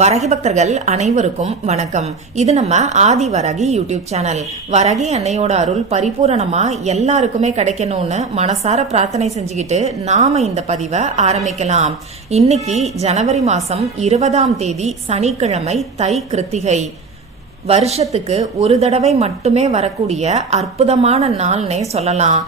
வரகி பக்தர்கள் அனைவருக்கும் வணக்கம். இது நம்ம ஆதி வரகி யூடியூப் சேனல். வரகி அன்னையோட அருள் பரிபூரணமா எல்லாருக்குமே கிடைக்கணும்னு மனசார பிரார்த்தனை செஞ்சுக்கிட்டு நாம இந்த பதிவை ஆரம்பிக்கலாம். இன்னைக்கு ஜனவரி மாசம் 20ஆம் தேதி சனிக்கிழமை, தை கிருத்திகை. வருஷத்துக்கு ஒரு தடவை மட்டுமே வரக்கூடிய அற்புதமான நாள்னே சொல்லலாம்.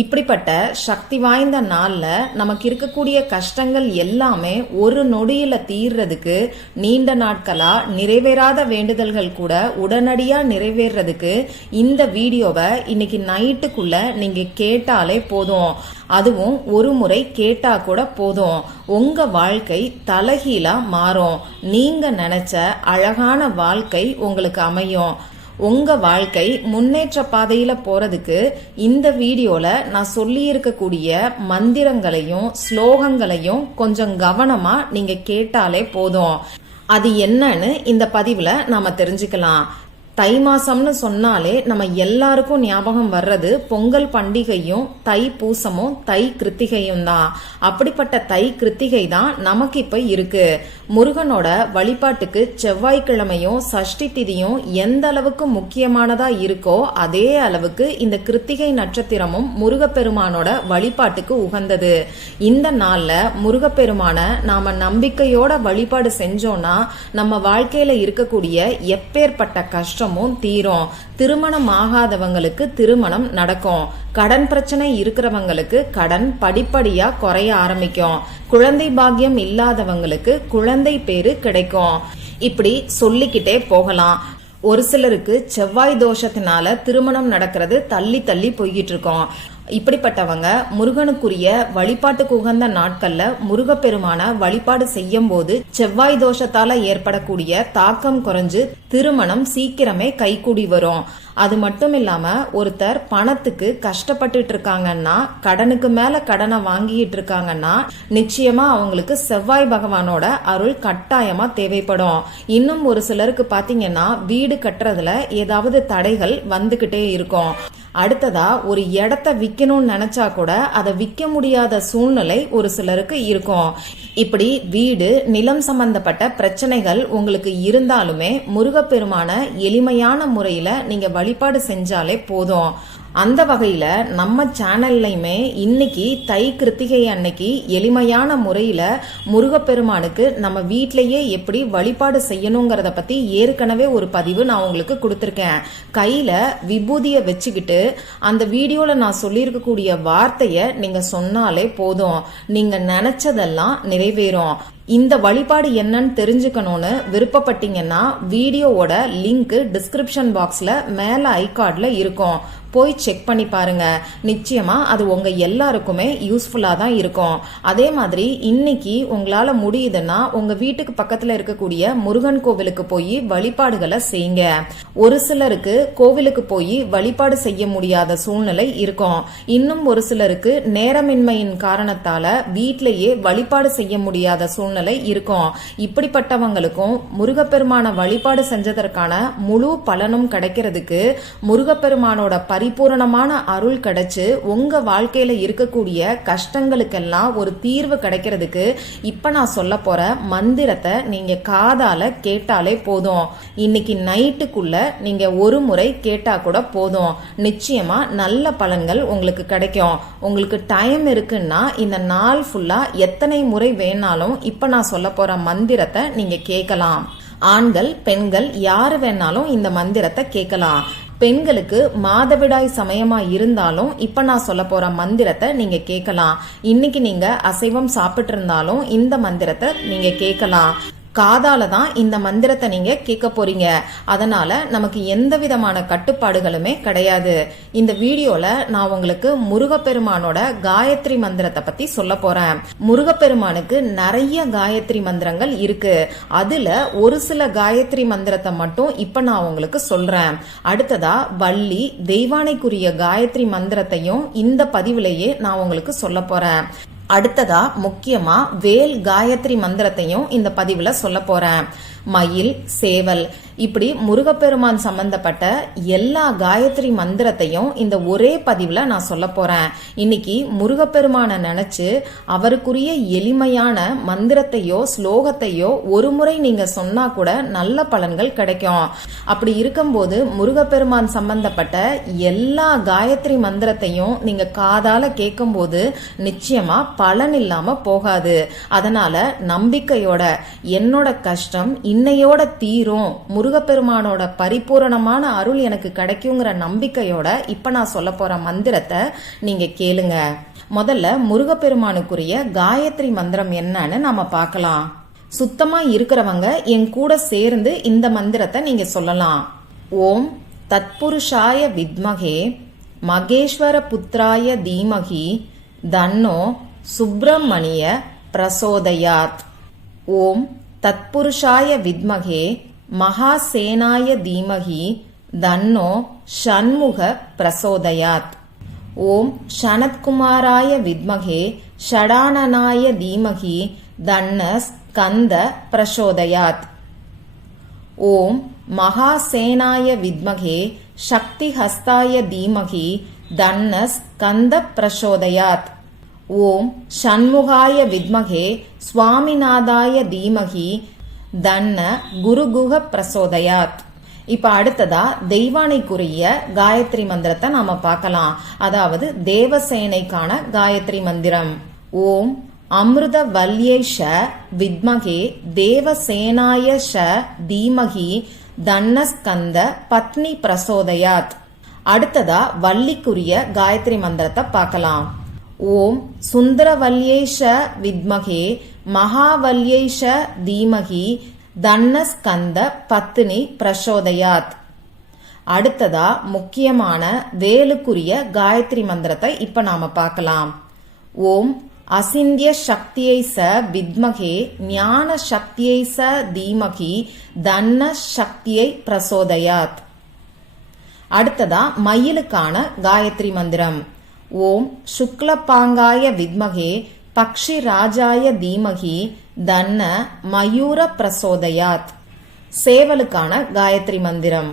இப்படிப்பட்ட சக்தி வாய்ந்த நாள்ல நமக்கு இருக்கக்கூடிய கஷ்டங்கள் எல்லாமே ஒரு நொடியில தீர்றதுக்கு, நீண்ட நாட்களா நிறைவேறாத வேண்டுதல்கள் கூட உடனடியா நிறைவேறதுக்கு இந்த வீடியோவை இன்னைக்கு நைட்டுக்குள்ள நீங்க கேட்டாலே போதும். அதுவும் ஒரு முறை கேட்டா கூட போதும், உங்க வாழ்க்கை தலைகீழா மாறும். நீங்க நினைச்ச அழகான வாழ்க்கை உங்களுக்கு அமையும். உங்க வாழ்க்கை முன்னேற்ற பாதையில போறதுக்கு இந்த வீடியோல நான் சொல்லி இருக்கக்கூடிய மந்திரங்களையும் ஸ்லோகங்களையும் கொஞ்சம் கவனமா நீங்க கேட்டாலே போதும். அது என்னன்னு இந்த பதிவுல நாம தெரிஞ்சுக்கலாம். தை மாசம்னு சொன்னாலே நம்ம எல்லாருக்கும் ஞாபகம் வர்றது பொங்கல் பண்டிகையும் தை பூசமும் தை கிருத்திகையும் தான். அப்படிப்பட்ட தை கிருத்திகை தான் நமக்கு இப்ப இருக்கு. முருகனோட வழிபாட்டுக்கு செவ்வாய்க்கிழமையும் சஷ்டி திதியும் எந்த அளவுக்கு முக்கியமானதா இருக்கோ அதே அளவுக்கு இந்த கிருத்திகை நட்சத்திரமும் முருகப்பெருமானோட வழிபாட்டுக்கு உகந்தது. இந்த நாள்ல முருகப்பெருமான நாம நம்பிக்கையோட வழிபாடு செஞ்சோம்னா நம்ம வாழ்க்கையில இருக்கக்கூடிய எப்பேற்பட்ட கஷ்டம் தீரும். திருமணம் ஆகாதவங்களுக்கு திருமணம் நடக்கும். கடன் பிரச்சனை இருக்கிறவங்களுக்கு கடன் படிப்படியா குறைய ஆரம்பிக்கும். குழந்தை பாக்கியம் இல்லாதவங்களுக்கு குழந்தை பேரு கிடைக்கும். இப்படி சொல்லிக்கிட்டே போகலாம். ஒரு சிலருக்கு செவ்வாய் தோஷத்தினால திருமணம் நடக்கிறது தள்ளி தள்ளி போய்கிட்டு இருக்கோம். இப்படிப்பட்டவங்க முருகனுக்குரிய வழிபாட்டுக்கு உகந்த நாட்கள்ல முருகப்பெருமான வழிபாடு செய்யும் போது செவ்வாய் தோஷத்தால ஏற்படக்கூடிய தாக்கம் குறைஞ்சு திருமணம் சீக்கிரமே கைகூடி வரும். அது மட்டும் இல்லாம ஒருத்தர் பணத்துக்கு கஷ்டப்பட்டுட்டு இருக்காங்கன்னா, கடனுக்கு மேல கடனை வாங்கிட்டு இருக்காங்கன்னா நிச்சயமா அவங்களுக்கு செவ்வாய் பகவானோட அருள் கட்டாயமா தேவைப்படும். இன்னும் ஒரு சிலருக்கு பாத்தீங்கன்னா வீடு கட்டுறதுல ஏதாவது தடைகள் வந்துகிட்டே இருக்கும். அடுத்ததா ஒரு இடத்த விக்கணும்னு நினைச்சா கூட அதை விற்க முடியாத சூழ்நிலை ஒரு சிலருக்கு இருக்கும். இப்படி வீடு நிலம் சம்பந்தப்பட்ட பிரச்சனைகள் உங்களுக்கு இருந்தாலுமே முருகப்பெருமான எளிமையான முறையில நீங்க வழிபாடு செஞ்சாலே போதும். அந்த வகையில நம்ம சேனல்லையுமே இன்னைக்கு தை கிருத்திகை அன்னைக்கு எளிமையான முறையில முருகப்பெருமானுக்கு நம்ம வீட்டிலேயே எப்படி வழிபாடு செய்யணுங்கிறத பத்தி ஏற்கனவே ஒரு பதிவு நான் உங்களுக்கு கொடுத்திருக்கேன். கையில விபூதிய வச்சுக்கிட்டு அந்த வீடியோல நான் சொல்லியிருக்கக்கூடிய வார்த்தைய நீங்க சொன்னாலே போதும், நீங்க நினைச்சதெல்லாம் நிறைவேறும். இந்த வழிபாடு என்னன்னு தெரிஞ்சுக்கணும்னு விருப்பப்பட்டீங்கன்னா வீடியோவோட லிங்க் டிஸ்கிரிப்ஷன் பாக்ஸ்ல மேல ஐகார்ட்ல இருக்கும். போய் செக் பண்ணி பாருங்க. நிச்சயமா அது உங்க எல்லாருக்குமே யூஸ்ஃபுல்லா தான் இருக்கும். அதே மாதிரி இன்னைக்கு உங்களால முடியுதுன்னா உங்க வீட்டுக்கு பக்கத்துல இருக்கக்கூடிய முருகன் கோவிலுக்கு போய் வழிபாடுகளை செய்யுங்க. ஒரு சிலருக்கு கோவிலுக்கு போய் வழிபாடு செய்ய முடியாத சூழ்நிலை இருக்கும். இன்னும் ஒரு சிலருக்கு நேரமின்மையின் காரணத்தால வீட்டிலேயே வழிபாடு செய்ய முடியாத சூழ்நிலை இருக்கும். இப்படிப்பட்டவங்களுக்கும் முருகப்பெருமான வழிபாடு செஞ்சதற்கான முழு பலனும் கிடைக்கிறதுக்கு முருகப்பெருமானோட பரிபூரணமான அருள் கிடைச்சு உங்க வாழ்க்கையில இருக்கக்கூடிய கஷ்டங்களுக்கெல்லாம் ஒரு தீர்வு கிடைக்கிறதுக்கு இப்ப நான் சொல்ல போற மந்திரத்தை நீங்க காதால கேட்டாலே போதும். இன்னைக்கு நைட்டுக்குள்ள நீங்க ஒரு முறை கேட்டா கூட போதும், நிச்சயமா நல்ல பலன்கள் உங்களுக்கு கிடைக்கும். உங்களுக்கு டைம் இருக்குன்னா இந்த நாள் ஃபுல்லா எத்தனை முறை வேணாலும் இப்ப நான் சொல்ல போற மந்திரத்தை நீங்க கேட்கலாம். ஆண்கள் பெண்கள் யாரு வேணாலும் இந்த மந்திரத்தை கேட்கலாம். பெண்களுக்கு மாதவிடாய் சமயமா இருந்தாலும் இப்ப நான் சொல்ல போற மந்திரத்தை நீங்க கேட்கலாம். இன்னைக்கு நீங்க அசைவம் சாப்பிட்டு இருந்தாலும் இந்த மந்திரத்தை நீங்க கேட்கலாம். காதால தான் இந்த மந்திரத்தை நீங்க கேட்க போறீங்க. அதனால நமக்கு எந்த விதமான கட்டுப்பாடுகளுமே கிடையாது. இந்த வீடியோல நான் உங்களுக்கு முருகப்பெருமானோட காயத்ரி மந்திரத்தை பத்தி சொல்ல போறேன். முருகப்பெருமானுக்கு நிறைய காயத்ரி மந்திரங்கள் இருக்கு. அதுல ஒரு சில காயத்ரி மந்திரத்தை மட்டும் இப்ப நான் உங்களுக்கு சொல்றேன். அடுத்ததா வள்ளி தெய்வானைக்குரிய காயத்ரி மந்திரத்தையும் இந்த பதிவுலயே நான் உங்களுக்கு சொல்ல போறேன். அடுத்ததா முக்கியமா வேல் காயத்ரி மந்திரத்தையும் இந்த பதிவுல சொல்ல போறேன். மயில், சேவல் இப்படி முருகப்பெருமான் சம்பந்தப்பட்ட எல்லா காயத்ரி மந்திரத்தையும் இந்த ஒரே பதிவுல நான் சொல்ல போறேன். இன்னைக்கு முருகப்பெருமான நினைச்சு அவருக்குரிய எளிமையான மந்திரத்தையோ ஸ்லோகத்தையோ ஒரு முறை நீங்க சொன்னா கூட நல்ல பலன்கள் கிடைக்கும். அப்படி இருக்கும்போது முருகப்பெருமான் சம்பந்தப்பட்ட எல்லா காயத்ரி மந்திரத்தையும் நீங்க காதால கேட்கும் போது நிச்சயமா பலன் இல்லாம போகாது. அதனால நம்பிக்கையோட என்னோட கஷ்டம் இன்னையோட தீரும், முருகப்பெருமானோட பரிபூரணமான அருள் எனக்கு கிடைக்குங்கிற நம்பிக்கையோட இப்ப நான் சொல்ல போற மந்திரத்தை நீங்க கேளுங்க. முதல்ல முருகப்பெருமானுக்குரிய காயத்ரி மந்திரம் என்னன்னு நாம பார்க்கலாம். சுத்தமா இருக்கிறவங்க என் கூட சேர்ந்து இந்த மந்திரத்தை நீங்க சொல்லலாம். ஓம் தத்புருஷாய வித்மகே மகேஸ்வர புத்ராய தீமகி தன்னோ சுப்பிரமணிய பிரசோதயாத். ஓம் தத்புருஷாய வித்மகே மகாசேனாய தீமகி தன்னோ ஷண்முக பிரசோதயாத். ஓம் சனத்குமாராய வித்மகே ஷடானனாய தீமகி தன்ன ஸ்கந்த பிரசோதயாத். ஓம் மகாசேனாய வித்மகே சக்திஹஸ்தாய தீமகி தன்ன ஸ்கந்த பிரசோதயாத். ஓம் ஷண்முகாய வித்மகே சுவாமிநாதாய தீமகி தன்ன குருகுக பிரசோதயாத். இப்ப அடுத்ததா தெய்வானைக்குரிய காயத்ரி மந்திரத்தை நாம பார்க்கலாம். அதாவது தேவசேனைக்கான காயத்ரி மந்திரம். ஓம் அமிர்த வல்யேஷ வித்மகே தேவசேனாய ஷ தீமகி தன்னஸ்கந்த பத்னி பிரசோதயாத். அடுத்ததா வள்ளிக்குரிய காயத்ரி மந்திரத்தை பார்க்கலாம். ஓம் சுந்தரவல்யேஷ வித்மகே மகாவல்யேஷ தீமகி தன்னஸ்கந்த பத்னி பிரசோதயாத். அடுத்ததா முக்கியமான வேலுக்குரிய காயத்ரி மந்திரத்தை இப்ப நாம பார்க்கலாம். ஓம் அசிந்திய சக்தியை ச வித்மகே ஞான சக்தியை ச தீமகி தன்ன சக்தியை பிரசோதயாத். அடுத்ததா மயிலுக்கான காயத்ரி மந்திரம். ஓம் சுக்லபாங்காய வித்மகே பக்ஷி ராஜாய தீமகி தன்ன மயூர பிரசோதயாத். சேவலுக்கான காயத்ரி மந்திரம்.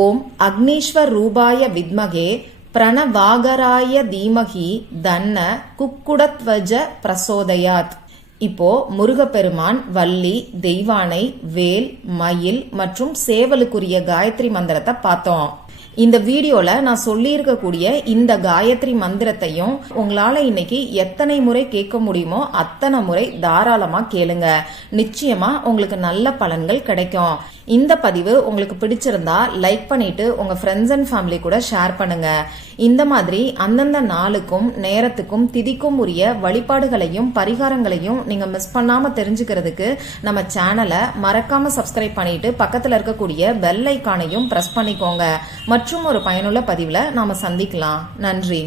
ஓம் அக்னீஸ்வர் ரூபாய வித்மகே பிரணவாகராய தீமகி தன்ன குக்குடத்வஜ பிரசோதயாத். இப்போ முருகப்பெருமான், வள்ளி, தெய்வானை, வேல், மயில் மற்றும் சேவலுக்குரிய காயத்ரி மந்திரத்தை பார்த்தோம். இந்த வீடியோல நான் சொல்லி இருக்கக்கூடிய இந்த காயத்ரி மந்திரத்தையும் உங்களால இன்னைக்கு எத்தனை முறை கேட்க முடியுமோ அத்தனை முறை தாராளமா கேளுங்க. நிச்சயமா உங்களுக்கு நல்ல பலன்கள் கிடைக்கும். இந்த பதிவு உங்களுக்கு பிடிச்சிருந்தா லைக் பண்ணிட்டு உங்க ஃப்ரெண்ட்ஸ் அண்ட் ஃபேமிலி கூட ஷேர் பண்ணுங்க. இந்த மாதிரி அந்தந்த நாளுக்கும் நேரத்துக்கும் திதிக்கும் உரிய வழிபாடுகளையும் பரிகாரங்களையும் நீங்க மிஸ் பண்ணாம தெரிஞ்சுக்கிறதுக்கு நம்ம சேனலை மறக்காம சப்ஸ்கிரைப் பண்ணிட்டு பக்கத்துல இருக்கக்கூடிய பெல் ஐகானையும் பிரஸ் பண்ணிக்கோங்க. மற்றும் ஒரு பயனுள்ள பதிவுல நாம சந்திக்கலாம். நன்றி.